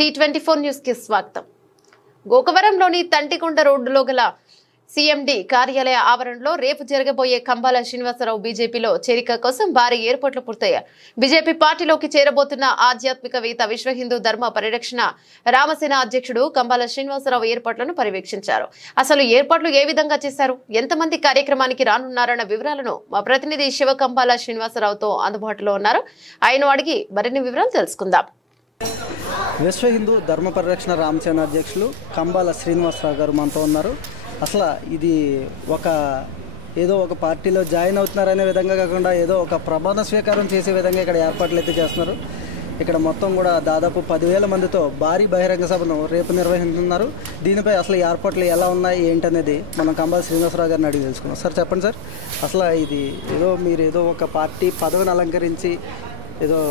T24 news కి స్వాగతం. గోకవరంలోని తంటికొండ రోడ్డులో గల సీఎండీ కార్యాలయ ఆవరణలో రేపు జరగబోయే కంబాల శ్రీనివాసరావు బీజేపీలో చేరిక కోసం భారీ ఏర్పాట్లు పూర్తయ్యాయి. బీజేపీ పార్టీలోకి చేరబోతున్న ఆధ్యాత్మికవేత్త విశ్వ హిందూ ధర్మ పరిరక్షణ రామసేన అధ్యక్షుడు కంబాల శ్రీనివాసరావు ఏర్పాట్లను పర్యవేక్షించారు. అసలు ఏర్పాట్లు ఏ విధంగా చేశారు, ఎంతమంది కార్యక్రమానికి రానున్నారన్న వివరాలను మా ప్రతినిధి శివ కంబాల శ్రీనివాసరావుతో అందుబాటులో ఉన్నారు. ఆయన అడిగి మరిన్ని వివరాలు తెలుసుకుందాం. విశ్వ హిందూ ధర్మ పరిరక్షణ రామసేన అధ్యక్షులు కంబాల శ్రీనివాసరావు గారు మనతో ఉన్నారు. అసలు ఇది ఏదో ఒక పార్టీలో జాయిన్ అవుతున్నారనే విధంగా కాకుండా ఏదో ఒక ప్రమాణ స్వీకారం చేసే విధంగా ఇక్కడ ఏర్పాట్లు అయితే చేస్తున్నారు. ఇక్కడ మొత్తం కూడా దాదాపు 10,000 మందితో భారీ బహిరంగ సభను రేపు నిర్వహిస్తున్నారు. దీనిపై అసలు ఏర్పాట్లు ఎలా ఉన్నాయి ఏంటనేది మనం కంబాల శ్రీనివాసరావు గారిని అడిగి తెలుసుకున్నాం. సార్ చెప్పండి సార్, అసలు ఇది మీరు ఏదో ఒక పార్టీ పదవిని అలంకరించి ఏదో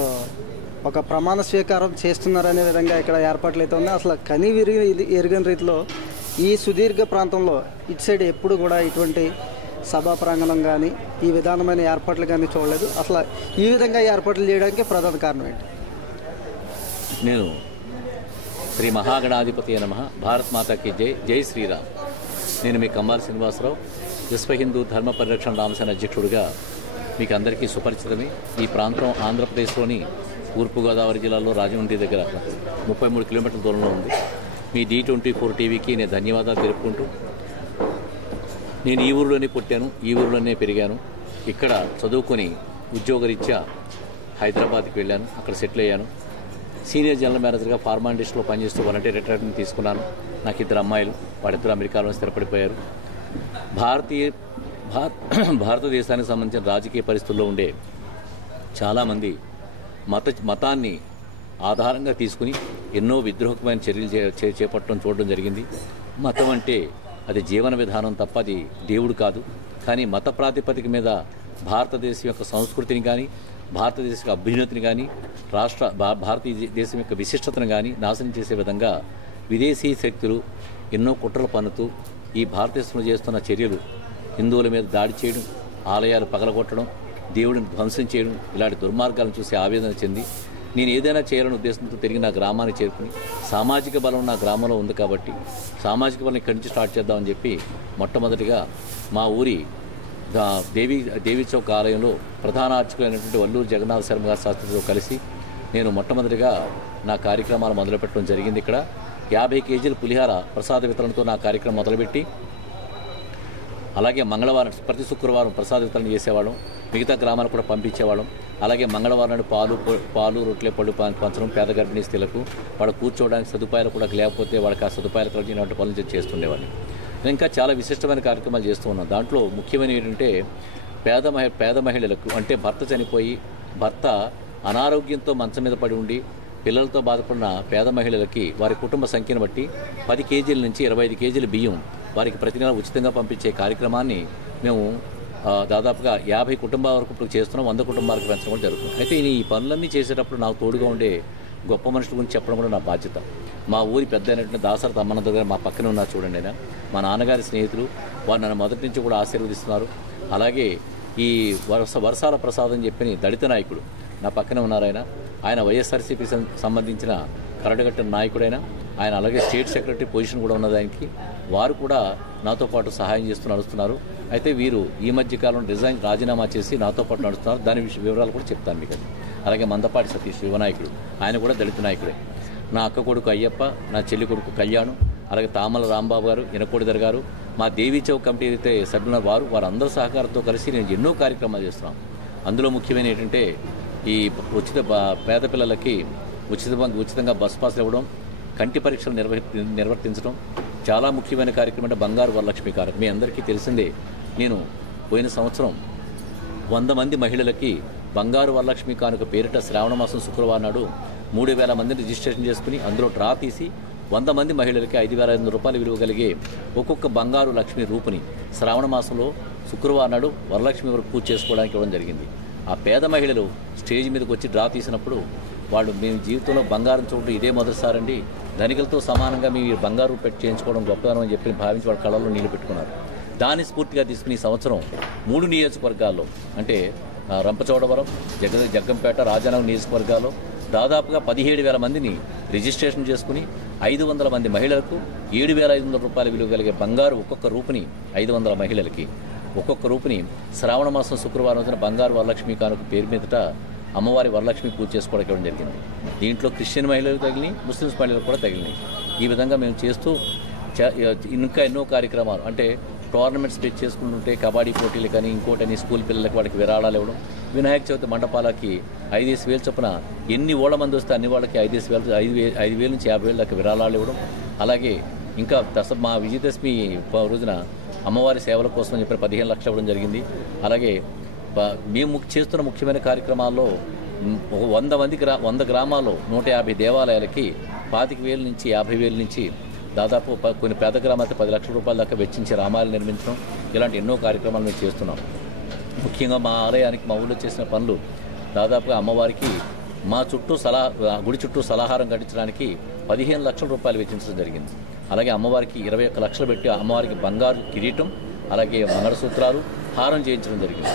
ఒక ప్రమాణ స్వీకారం చేస్తున్నారనే విధంగా ఇక్కడ ఏర్పాట్లు అయితే ఉన్నాయి. అసలు కనీ ఎరుగని రీతిలో ఈ సుదీర్ఘ ప్రాంతంలో ఇటు సైడ్ ఎప్పుడు కూడా ఇటువంటి సభా ప్రాంగణం కానీ ఈ విధానమైన ఏర్పాట్లు కానీ చూడలేదు. అసలు ఈ విధంగా ఏర్పాట్లు చేయడానికి ప్రధాన కారణం ఏంటి? నేను శ్రీ మహాగణాధిపతి నమః, భారత్ మాతాకి జై, జై శ్రీరామ్. నేను మీ కంబాల శ్రీనివాసరావు, విశ్వ హిందూ ధర్మ పరిరక్షణ రామసేన అధ్యక్షుడిగా మీకు అందరికీ సుపరిచితమే. ఈ ప్రాంతం ఆంధ్రప్రదేశ్లోని తూర్పుగోదావరి జిల్లాలో రాజమండ్రి దగ్గర 33 కిలోమీటర్ల దూరంలో ఉంది. మీ T24 టీవీకి నేను ధన్యవాదాలు తెలుపుకుంటూ, నేను ఈ ఊరిలోనే పుట్టాను, ఈ ఊరిలోనే పెరిగాను. ఇక్కడ చదువుకొని ఉద్యోగరీత్యా హైదరాబాద్కి వెళ్ళాను, అక్కడ సెటిల్ అయ్యాను. సీనియర్ జనరల్ మేనేజర్గా ఫార్మా ఇండస్ట్రీలో పనిచేస్తూ వాలంటీర్ రిటైర్మెంట్ తీసుకున్నాను. నాకు 2 అమ్మాయిలు, వాళ్ళిద్దరు అమెరికాలో స్థిరపడిపోయారు. భారతదేశానికి సంబంధించిన రాజకీయ పరిస్థితుల్లో ఉండే చాలామంది మతాన్ని ఆధారంగా తీసుకుని ఎన్నో విద్రోహకమైన చర్యలు చేపట్టడం చూడడం జరిగింది. మతం అంటే అది జీవన విధానం తప్ప అది దేవుడు కాదు. కానీ మత ప్రాతిపదిక మీద భారతదేశం యొక్క సంస్కృతిని కానీ, భారతదేశ అభ్యున్నతిని కానీ, భారతదేశం యొక్క విశిష్టతను కానీ నాశనం చేసే విధంగా విదేశీ శక్తులు ఎన్నో కుట్రలు పన్నుతూ ఈ భారతదేశంలో చేస్తున్న చర్యలు, హిందువుల మీద దాడి చేయడం, ఆలయాలు పగలగొట్టడం, దేవుడిని ధ్వంసం చేయడం, ఇలాంటి దుర్మార్గాలను చూసి ఆవేదన చెంది నేను ఏదైనా చేయాలనే ఉద్దేశంతో తిరిగి నా గ్రామానికి చేరుకుని, సామాజిక బలం నా గ్రామంలో ఉంది కాబట్టి సామాజిక బలం ఇక్కడి నుంచి స్టార్ట్ చేద్దామని చెప్పి మొట్టమొదటిగా మా ఊరి దేవీ చౌక్ ఆలయంలో ప్రధాన అర్చకులైనటువంటి వల్లూరు జగన్నాథ శర్మ గారి శాస్త్రితో కలిసి నేను మొట్టమొదటిగా నా కార్యక్రమాలు మొదలుపెట్టడం జరిగింది. ఇక్కడ 50 కేజీల పులిహార ప్రసాద వితరణతో నా కార్యక్రమం మొదలుపెట్టి, అలాగే మంగళవారం ప్రతి శుక్రవారం ప్రసాద వితరణ చేసేవాళ్ళం, మిగతా గ్రామాలకు కూడా పంపించేవాళ్ళం. అలాగే మంగళవారం నాడు పాలు రొట్టెలు పళ్ళు పంచడం పేద గర్భిణీ స్త్రీలకు, వాళ్ళ కూర్చోవడానికి సదుపాయాలు కూడా లేకపోతే వాళ్ళకి ఆ సదుపాయాలు కలిగినటువంటి పనులు చేస్తుండేవాడిని. ఇంకా చాలా విశిష్టమైన కార్యక్రమాలు చేస్తూ ఉన్నాం. దాంట్లో ముఖ్యమైన ఏంటంటే పేద మహిళలకు, అంటే భర్త చనిపోయి భర్త అనారోగ్యంతో మంచం మీద పడి ఉండి పిల్లలతో బాధపడిన పేద మహిళలకి వారి కుటుంబ సంఖ్యను బట్టి 10 కేజీల నుంచి 25 కేజీల బియ్యం వారికి ప్రతి నెల ఉచితంగా పంపించే కార్యక్రమాన్ని మేము దాదాపుగా 50 కుటుంబాల వరకు ఇప్పుడు చేస్తున్నాం. 100 కుటుంబాలకు పెంచడం కూడా జరుగుతుంది. అయితే ఈ పనులన్నీ చేసేటప్పుడు నాకు తోడుగా ఉండే గొప్ప మనుషుల గురించి చెప్పడం కూడా నా బాధ్యత. మా ఊరి పెద్ద అయినటువంటి దాసరథ అమ్మన్న దగ్గర మా పక్కన ఉన్నారు చూడండి, ఆయన మా నాన్నగారి స్నేహితులు, వారు నన్ను మొదటి నుంచి కూడా ఆశీర్వదిస్తున్నారు. అలాగే ఈ వర్షాల ప్రసాద్ అని చెప్పి దళిత నాయకుడు నా పక్కనే ఉన్నారు. ఆయన వైఎస్ఆర్సీపీ సంబంధించిన కరడుగట్టిన నాయకుడైన ఆయన, అలాగే స్టేట్ సెక్రటరీ పొజిషన్ కూడా ఉన్నది ఆయనకి. వారు కూడా నాతో పాటు సహాయం చేస్తూ నడుస్తున్నారు. అయితే వీరు ఈ మధ్యకాలంలో రాజీనామా చేసి నాతో పాటు నడుస్తున్నారు. దాని వివరాలు కూడా చెప్తాను మీకు. అలాగే మందపాటి సతీష్ యువనాయకుడు, ఆయన కూడా దళిత నాయకుడే. నా అక్క కొడుకు అయ్యప్ప, నా చెల్లి కొడుకు కళ్యాణం, అలాగే తామల రాంబాబు గారు, ఇనకోడిదర్ గారు, మా దేవీ చౌక్ కమిటీ అయితే సభ్యుల వారందరూ సహకారంతో కలిసి నేను ఎన్నో కార్యక్రమాలు చేస్తున్నాను. అందులో ముఖ్యమైన ఏంటంటే ఈ పేద పిల్లలకి ఉచితంగా బస్ పాసులు ఇవ్వడం, కంటి పరీక్షలు నిర్వర్తించడం. చాలా ముఖ్యమైన కార్యక్రమం అంటే బంగారు వరలక్ష్మి కార్యక్రమం. మీ అందరికీ తెలిసిందే, నేను పోయిన సంవత్సరం 100 మంది మహిళలకి బంగారు వరలక్ష్మి కానుక పేరిట శ్రావణ మాసం శుక్రవారం నాడు 3,000 మందిని రిజిస్ట్రేషన్ చేసుకుని అందులో డ్రా తీసి 100 మంది మహిళలకి 5,500 రూపాయలు విలువ కలిగే ఒక్కొక్క బంగారు లక్ష్మి రూపుని శ్రావణ మాసంలో శుక్రవారం నాడు వరలక్ష్మి వరకు పూజ చేసుకోవడానికి ఇవ్వడం జరిగింది. ఆ పేద మహిళలు స్టేజ్ మీదకి వచ్చి డ్రా తీసినప్పుడు వాళ్ళు, మేము జీవితంలో బంగారం చూడటం ఇదే మొదటిసారండి, ధనికులతో సమానంగా మీ బంగారు పెట్టి చేయించుకోవడం గొప్పదనం అని చెప్పి భావించి వాళ్ళ కళల్లో నీళ్లు పెట్టుకున్నారు. దాన్ని స్ఫూర్తిగా తీసుకుని ఈ సంవత్సరం 3 నియోజకవర్గాల్లో, అంటే రంపచోడవరం, జగ్గంపేట, రాజానగరం నియోజకవర్గాల్లో దాదాపుగా 17,000 మందిని రిజిస్ట్రేషన్ చేసుకుని 500 మంది మహిళలకు 7,500 రూపాయల విలువ కలిగే బంగారు ఒక్కొక్క రూపుని 500 మహిళలకి ఒక్కొక్క రూపుని శ్రావణ మాసం శుక్రవారం రోజున బంగారు వరలక్ష్మి కానుక పేరు మీదట అమ్మవారి వరలక్ష్మి పూజ చేసుకోవడం ఇవ్వడం జరిగింది. దీంట్లో క్రిస్టియన్ మహిళలకు తగిలినాయి, ముస్లిమ్స్ మహిళలకు కూడా తగిలినాయి. ఈ విధంగా మేము చేస్తూ ఇంకా ఎన్నో కార్యక్రమాలు అంటే టోర్నమెంట్స్ పెట్టి చేసుకుంటుంటే కబడ్డీ పోటీలు కానీ ఇంకోటని స్కూల్ పిల్లలకి వాడికి విరాళాలు ఇవ్వడం, వినాయక చవితి మండపాలకి 5,000 చొప్పున ఎన్ని ఓళ్ళ మంది వస్తే అన్ని వాళ్ళకి 5,000 నుంచి 50,000 దాకా విరాళాలు ఇవ్వడం. అలాగే ఇంకా మా విజయదశమి రోజున అమ్మవారి సేవల కోసం చెప్పిన 15 లక్షలు ఇవ్వడం జరిగింది. అలాగే మేము చేస్తున్న ముఖ్యమైన కార్యక్రమాల్లో 100 గ్రామాల్లో 150 దేవాలయాలకి 25,000 నుంచి 50,000 నుంచి దాదాపు కొన్ని పేద గ్రామాలకి 10 లక్షల రూపాయల దాకా వెచ్చించి రామాయలు నిర్మించడం, ఇలాంటి ఎన్నో కార్యక్రమాలు మేము చేస్తున్నాం. ముఖ్యంగా మా ఆలయానికి మా ఊళ్ళో చేసిన పనులు దాదాపుగా అమ్మవారికి మా గుడి చుట్టూ సలహారం కట్టించడానికి 15 లక్షల రూపాయలు వెచ్చించడం జరిగింది. అలాగే అమ్మవారికి 21 లక్షలు పెట్టి అమ్మవారికి బంగారు కిరీటం అలాగే మంగళసూత్రాలు హారం చేయించడం జరిగింది.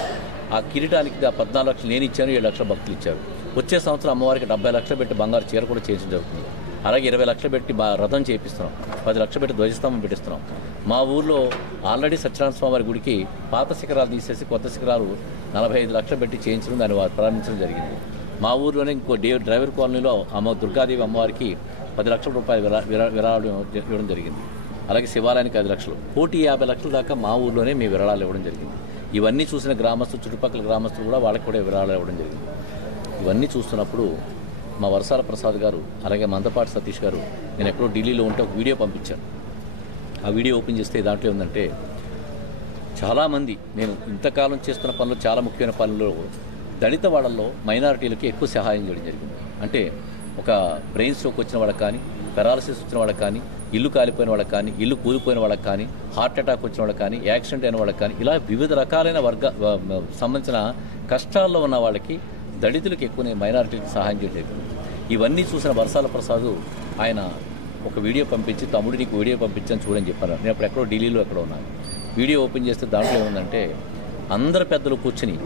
ఆ కిరీటానికి 14 లక్షలు నేను ఇచ్చాను, 7 లక్షల భక్తులు ఇచ్చారు. వచ్చే సంవత్సరం అమ్మవారికి 70 లక్షలు పెట్టి బంగారు చీర కూడా చేయించడం జరుగుతుంది. అలాగే 20 లక్షలు పెట్టి రథం చేయిస్తున్నాం, 10 లక్షలు పెట్టి ధ్వజస్తంభం పెట్టిస్తున్నాం. మా ఊర్లో ఆల్రెడీ సత్యనారాయణ స్వామి వారి గుడికి పాత శిఖరాలు తీసేసి కొత్త శిఖరాలు 45 లక్షలు పెట్టి చేయించడం దాన్ని ప్రారంభించడం జరిగింది. మా ఊర్లోనే ఇంకో డ్రైవర్ కాలనీలో దుర్గాదేవి అమ్మవారికి 10 లక్షల రూపాయలు విరాళాలు ఇవ్వడం జరిగింది. అలాగే శివాలయానికి 5 లక్షలు, 1,50 లక్షల దాకా మా ఊర్లోనే మేము విరాళాలు ఇవ్వడం జరిగింది. ఇవన్నీ చూసిన గ్రామస్తులు, చుట్టుపక్కల గ్రామస్తులు కూడా వాళ్ళకి కూడా విరాళాలు ఇవ్వడం జరిగింది. ఇవన్నీ చూస్తున్నప్పుడు మా వరసాల ప్రసాద్ గారు అలాగే మందపాటి సతీష్ గారు నేను ఎక్కడో ఢిల్లీలో ఉంటే ఒక వీడియో పంపించాను. ఆ వీడియో ఓపెన్ చేస్తే దాంట్లో ఏంటంటే చాలామంది నేను ఇంతకాలం చేస్తున్న పనులు చాలా ముఖ్యమైన పనులు దళిత వాళ్ళల్లో మైనారిటీలకి ఎక్కువ సహాయం చేయడం జరిగింది. అంటే ఒక బ్రెయిన్ స్ట్రోక్ వచ్చిన వాళ్ళకి కానీ, పెరాలసిస్ వచ్చిన వాళ్ళకి కానీ, ఇల్లు కాలిపోయిన వాళ్ళకి కానీ, ఇల్లు కూలిపోయిన వాళ్ళకి కానీ, హార్ట్ అటాక్ వచ్చిన వాళ్ళకి కానీ, యాక్సిడెంట్ అయిన వాళ్ళకి కానీ, ఇలా వివిధ రకాలైన సంబంధించిన కష్టాల్లో ఉన్న వాళ్ళకి దళితులకు ఎక్కువ మైనారిటీలకు సహాయం చేయలేదు. ఇవన్నీ చూసిన వరసాల ప్రసాద్ ఆయన ఒక వీడియో పంపించి తమ్ముడు నీకు వీడియో పంపించని చూడని చెప్పారు. నేను అప్పుడు ఎక్కడో ఢిల్లీలో ఎక్కడో ఉన్నాను. వీడియో ఓపెన్ చేస్తే దాంట్లో ఏముందంటే అందరు పెద్దలు కూర్చుని,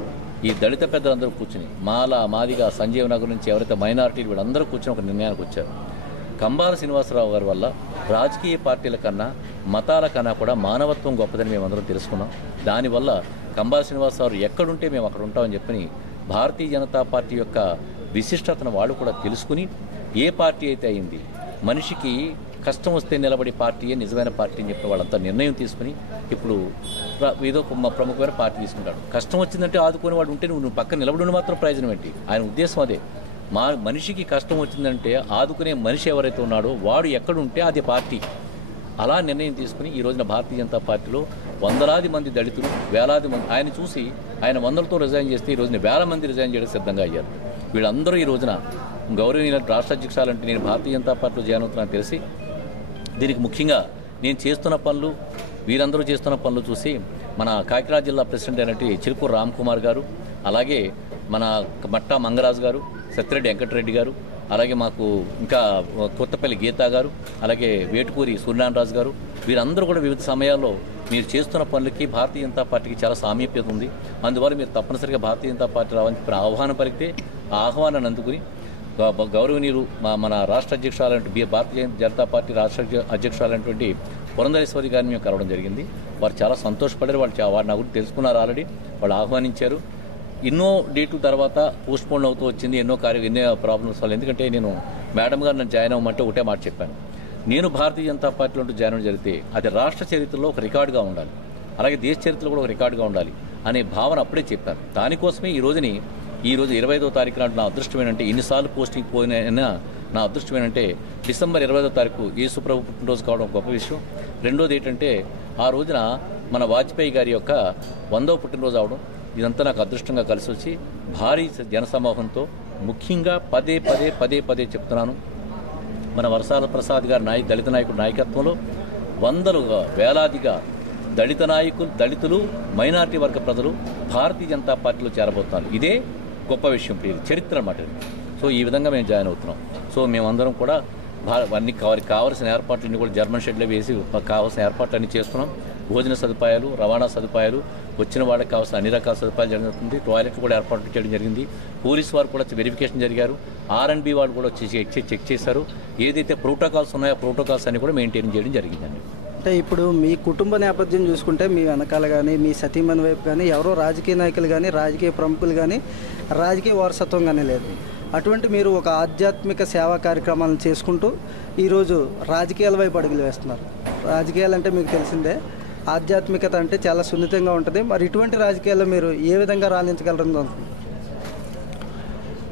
ఈ దళిత పెద్దలందరూ కూర్చుని మాదిగా సంజీవ్ నగర్ నుంచి ఎవరైతే మైనారిటీలు వీళ్ళందరూ కూర్చుని ఒక నిర్ణయానికి వచ్చారు. కంబాల శ్రీనివాసరావు గారి వల్ల రాజకీయ పార్టీల కన్నా మతాల కన్నా కూడా మానవత్వం గొప్పదని మేమందరం తెలుసుకున్నాం. దానివల్ల కంబాల శ్రీనివాసరావు ఎక్కడుంటే మేము అక్కడ ఉంటామని చెప్పని భారతీయ జనతా పార్టీ యొక్క విశిష్టతను వాళ్ళు కూడా తెలుసుకుని ఏ పార్టీ అయితే అయింది మనిషికి కష్టం వస్తే నిలబడి పార్టీయే నిజమైన పార్టీ అని చెప్పిన వాళ్ళంతా నిర్ణయం తీసుకుని ఇప్పుడు ఏదో ప్రముఖమైన పార్టీ తీసుకుంటాడు. కష్టం వచ్చిందంటే ఆదుకునే వాడు ఉంటే నువ్వు పక్కన నిలబడి మాత్రం ప్రయోజనం ఏంటి? ఆయన ఉద్దేశం అదే. మనిషికి కష్టం వచ్చిందంటే ఆదుకునే మనిషి ఎవరైతే ఉన్నాడో వాడు ఎక్కడుంటే అది పార్టీ. అలా నిర్ణయం తీసుకుని ఈ రోజున భారతీయ జనతా పార్టీలో వందలాది మంది దళితులు, వేలాది మంది ఆయన చూసి ఆయన 100లతో రిజైన్ చేస్తే ఈ రోజున 1000 మంది రిజైన్ చేయడం సిద్ధంగా అయ్యారు. వీళ్ళందరూ ఈ రోజున గౌరవనీయుల రాష్ట్ర అధ్యక్షురాలంటే నేను భారతీయ జనతా పార్టీలో జాయిన్ అవుతున్నాను తెలిసి దీనికి ముఖ్యంగా నేను చేస్తున్న పనులు, వీరందరూ చేస్తున్న పనులు చూసి మన కాకినాడ జిల్లా ప్రెసిడెంట్ అయినట్టు చిలుకూరు రామ్ కుమార్ గారు, అలాగే మన మట్టా మంగరాజు గారు, సత్యరెడ్డి వెంకటరెడ్డి గారు, అలాగే మాకు ఇంకా కొత్తపల్లి గీతా గారు, అలాగే వేటుకూరి సూర్యనారాయణరాజు గారు, వీరందరూ కూడా వివిధ సమయాల్లో మీరు చేస్తున్న పనులకి భారతీయ జనతా పార్టీకి చాలా సామీప్యత ఉంది. అందువల్ల మీరు తప్పనిసరిగా భారతీయ జనతా పార్టీ రావాలని చెప్పిన ఆహ్వానం పలికితే ఆ ఆహ్వానాన్ని అందుకుని గౌరవనీయులు మన రాష్ట్ర అధ్యక్షురాలైన భారతీయ జనతా పార్టీ రాష్ట్ర అధ్యక్షురాలైనటువంటి పురంధరేశ్వరి గారిని మేము కలవడం జరిగింది. వారు చాలా సంతోషపడారు. వారు నా గురించి తెలుసుకున్నారు. ఆల్రెడీ వాళ్ళు ఆహ్వానించారు. ఎన్నో డేట్ల తర్వాత పోస్ట్పోన్ అవుతూ వచ్చింది, ఎన్నో ప్రాబ్లమ్స్ వల్ల. ఎందుకంటే నేను మేడం గారు నన్ను జాయిన్ అవ్వమంటే ఒకటే మాట చెప్పాను, నేను భారతీయ జనతా పార్టీలో జాయిన్ అవ్వడం జరిగితే అది రాష్ట్ర చరిత్రలో ఒక రికార్డుగా ఉండాలి, అలాగే దేశ చరిత్రలో కూడా ఒక రికార్డుగా ఉండాలి అనే భావన అప్పుడే చెప్పాను. దానికోసమే ఈ రోజు 25వ తారీఖు నాడు నా అదృష్టం ఏంటంటే ఎన్నిసార్లు పోస్టింగ్ పోయినా నా అదృష్టం ఏంటంటే డిసెంబర్ 20వ తారీఖు యేసుప్రభు పుట్టినరోజు కావడం గొప్ప విషయం. రెండోది ఏంటంటే ఆ రోజున మన వాజ్పేయి గారి యొక్క 100వ పుట్టినరోజు అవడం, ఇదంతా నాకు అదృష్టంగా కలిసి వచ్చి భారీ జనసమూహంతో ముఖ్యంగా పదే చెప్తున్నాను, మన వరసాల ప్రసాద్ గారి దళిత నాయకుడి నాయకత్వంలో వందలుగా వేలాదిగా దళితులు మైనారిటీ వర్గ ప్రజలు భారతీయ జనతా పార్టీలో చేరబోతున్నారు. ఇదే గొప్ప విషయం, చరిత్ర అన్నమాట. సో ఈ విధంగా మేము జాయిన్ అవుతున్నాం. సో మేమందరం కూడా వారికి కావాల్సిన ఏర్పాట్లన్నీ కూడా జర్మన్ షెడ్లో వేసి కావాల్సిన ఏర్పాట్లన్నీ చేస్తున్నాం. భోజన సదుపాయాలు, రవాణా సదుపాయాలు, వచ్చిన వాళ్ళకి కావాల్సిన అన్ని రకాల సదుపాయాలు జరుగుతుంది. టాయిలెట్లు కూడా ఏర్పాటు చేయడం జరిగింది. పోలీసు వారు కూడా వెరిఫికేషన్ జరిగారు. R&B వాళ్ళు కూడా చెక్ చేశారు. ఏదైతే ప్రోటోకాల్స్ ఉన్నాయో ప్రోటోకాల్స్ అన్ని కూడా మెయింటైన్ చేయడం జరిగిందండి. అంటే ఇప్పుడు మీ కుటుంబ నేపథ్యం చూసుకుంటే మీ వెనకాల కానీ మీ సతీమణి వైపు కానీ ఎవరో రాజకీయ నాయకులు కానీ రాజకీయ ప్రముఖులు కానీ రాజకీయ వారసత్వం కానీ లేదు. అటువంటి మీరు ఒక ఆధ్యాత్మిక సేవా కార్యక్రమాలను చేసుకుంటూ ఈరోజు రాజకీయాల వైపు అడుగులు వేస్తున్నారు. రాజకీయాలు అంటే మీకు తెలిసిందే, ఆధ్యాత్మికత అంటే చాలా సున్నితంగా ఉంటుంది. మరి ఇటువంటి రాజకీయాల్లో మీరు ఏ విధంగా రాణించగలరని అనుకుంటున్నారు?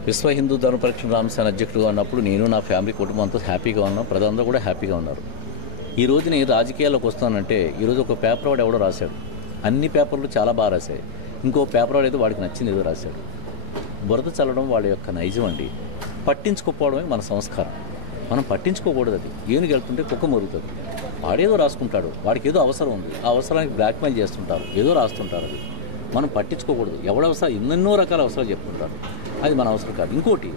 విశ్వ హిందూ ధర్మ పరిరక్షణ రామసేన అధ్యక్షుడుగా ఉన్నప్పుడు నేను, నా ఫ్యామిలీ కుటుంబం అంతా హ్యాపీగా ఉన్నాం. ప్రజలందరూ కూడా హ్యాపీగా ఉన్నారు. ఈ రోజు నేను రాజకీయాల్లోకి వస్తానంటే ఈరోజు ఒక పేపర్ వాడు ఎవడో రాశాడు. అన్ని పేపర్లు చాలా బాగా రాశాయి. ఇంకో పేపర్ వాడు ఏదో వాడికి నచ్చింది ఏదో రాశాడు. బురద చల్లడం వాళ్ళ యొక్క నైజం అండి. పట్టించుకోకపోవడమే మన సంస్కారం. మనం పట్టించుకోకూడదు. అది ఏనుగు వెళ్తుంటే కుక్క మరుగుతుంది. వాడేదో రాసుకుంటాడు, వాడికి ఏదో అవసరం ఉంది, ఆ అవసరానికి బ్లాక్మెయిల్ చేస్తుంటారు, ఏదో రాస్తుంటారు. అది మనం పట్టించుకోకూడదు. ఎవడ అవసరం ఎన్నెన్నో రకాల అవసరాలు చెప్తుంటారు. అది మన అవసరం కాదు. ఇంకోటి,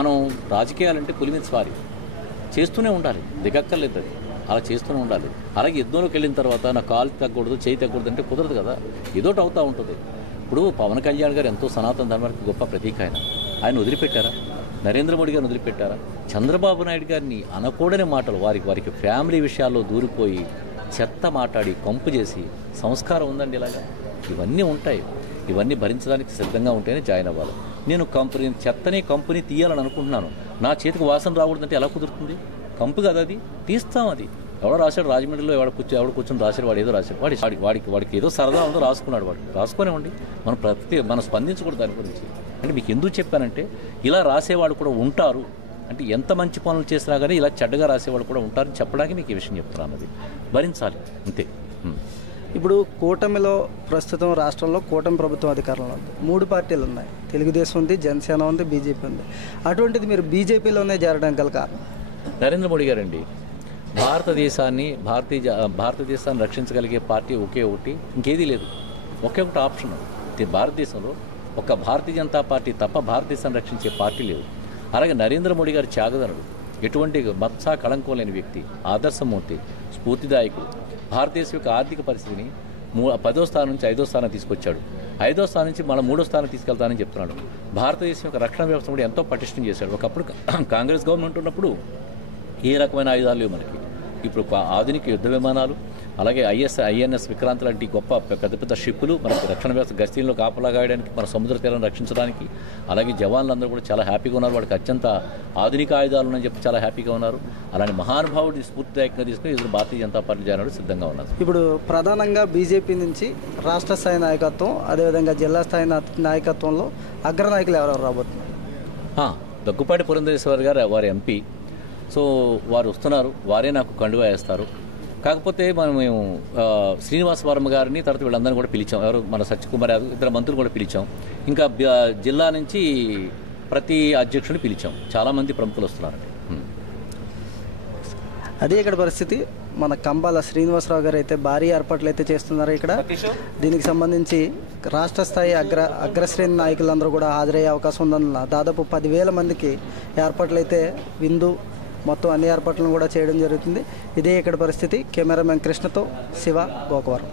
మనం రాజకీయాలంటే పులి మీద స్వారీ చేస్తూనే ఉండాలి, దిగక్కర్లేదు. అది అలా చేస్తూనే ఉండాలి. అలాగే యుద్ధంలోకి వెళ్ళిన తర్వాత నా కాలు తగ్గకూడదు, చేయి తగ్గకూడదు అంటే కుదరదు కదా. ఏదోటి అవుతూ ఉంటుంది. ఇప్పుడు పవన్ కళ్యాణ్ గారు ఎంతో సనాతన ధర్మానికి గొప్ప ప్రతీక. ఆయన వదిలిపెట్టారా? నరేంద్ర మోడీ గారిని వదిలిపెట్టారా? చంద్రబాబు నాయుడు గారిని అనకూడని మాటలు, వారికి ఫ్యామిలీ విషయాల్లో దూరిపోయి చెత్త మాట్లాడి కంపు చేసి సంస్కారం ఉందండి. ఇలాగా ఇవన్నీ ఉంటాయి. ఇవన్నీ భరించడానికి సిద్ధంగా ఉంటేనే జాయిన్ అవ్వాలి. నేను కంపెనీ తీయాలని అనుకుంటున్నాను. నా చేతికి వాసన రాకూడదంటే ఎలా కుదురుతుంది? కంపు కదా, అది తీస్తాం. అది ఎవడో రాశాడు రాజమండ్రిలో, ఎవడ కూర్చొని రాశాడు, వాడు ఏదో రాశాడు. వాడికి ఏదో సరదా ఉందో రాసుకున్నాడు. వాడు రాసుకునేవ్వండి. మనం స్పందించకూడదు దాని గురించి. అంటే మీకు ఎందుకు చెప్పానంటే ఇలా రాసేవాళ్ళు కూడా ఉంటారు. అంటే ఎంత మంచి పనులు చేసినా కానీ ఇలా చెడ్డగా రాసేవాళ్ళు కూడా ఉంటారని చెప్పడానికి మీకు ఈ విషయం చెప్తున్నాను. అది భరించాలి అంతే. ఇప్పుడు కూటమిలో ప్రస్తుతం రాష్ట్రంలో కూటమి ప్రభుత్వం అధికారంలో ఉంది. 3 పార్టీలు ఉన్నాయి. తెలుగుదేశం ఉంది, జనసేన ఉంది, బీజేపీ ఉంది. అటువంటిది మీరు బీజేపీలోనే చేరడానికి గల కారణం? నరేంద్ర మోడీ గారండి. భారతదేశాన్ని రక్షించగలిగే పార్టీ ఒకే ఒకటి, ఇంకేదీ లేదు. ఒకే ఒకటి ఆప్షన్. భారతదేశంలో ఒక భారతీయ జనతా పార్టీ తప్ప భారతదేశాన్ని రక్షించే పార్టీ లేదు. అలాగే నరేంద్ర మోడీ గారు త్యాగధనుడు, ఎటువంటి మత్సా కళంకం లేని వ్యక్తి, ఆదర్శమూర్తి, స్ఫూర్తిదాయకుడు. భారతదేశం యొక్క ఆర్థిక పరిస్థితిని 10వ స్థానం నుంచి 5వ స్థానం తీసుకొచ్చాడు. 5వ స్థానం నుంచి మళ్ళీ 3వ స్థానం తీసుకెళ్తానని చెప్తున్నాడు. భారతదేశం యొక్క రక్షణ వ్యవస్థ కూడా ఎంతో పటిష్టం చేశాడు. ఒకప్పుడు కాంగ్రెస్ గవర్నమెంట్ ఉన్నప్పుడు ఏ రకమైన ఆయుధాలు లేవు మనకి. ఇప్పుడు ఆధునిక యుద్ధ విమానాలు, అలాగే INS విక్రాంత్ లాంటి గొప్ప పెద్ద పెద్ద షిప్పులు మనకి రక్షణ వ్యవస్థ గస్తీల్లో కాపలా గాయడానికి, మన సముద్ర తీరాన్ని రక్షించడానికి. అలాగే జవాన్లందరూ కూడా చాలా హ్యాపీగా ఉన్నారు. వాడికి అత్యంత ఆధునిక ఆయుధాలు ఉన్నాయని చెప్పి చాలా హ్యాపీగా ఉన్నారు. అలాంటి మహానుభావుడి స్ఫూర్తిదాయకంగా తీసుకుని ఈరోజు భారతీయ జనతా పార్టీ జాయిన్ సిద్ధంగా ఉన్నారు. ఇప్పుడు ప్రధానంగా బీజేపీ నుంచి రాష్ట్ర స్థాయి నాయకత్వం, అదేవిధంగా జిల్లా స్థాయి నాయకత్వంలో అగ్రనాయకులు ఎవరెవరు రాబోతున్నారు? దగ్గుపాటి పురంధరేశ్వర్ గారు వారి MP. సో వారు వస్తున్నారు. వారే నాకు కండువా వేస్తారు. కాకపోతే మేము శ్రీనివాస్ వర్మ గారిని, తర్వాత వీళ్ళందరినీ కూడా పిలిచాం. ఎవరు మన సత్యకుమార్ యాదవ్, 2 మంత్రులు కూడా పిలిచాం. ఇంకా జిల్లా నుంచి ప్రతి అధ్యక్షుడిని పిలిచాం. చాలామంది ప్రముఖులు వస్తున్నారండి. అదే ఇక్కడ పరిస్థితి. మన కంబాల శ్రీనివాసరావు గారు అయితే భారీ ఏర్పాట్లు అయితే చేస్తున్నారు ఇక్కడ. దీనికి సంబంధించి రాష్ట్ర స్థాయి అగ్రశ్రేణి నాయకులందరూ కూడా హాజరయ్యే అవకాశం ఉందన్న దాదాపు 10,000 మందికి ఏర్పాట్లు అయితే విందు మొత్తం అన్ని ఏర్పాట్లను కూడా చేయడం జరుగుతుంది. ఇదే ఇక్కడ పరిస్థితి. కెమెరామెన్ కృష్ణతో శివ, గోకవరం.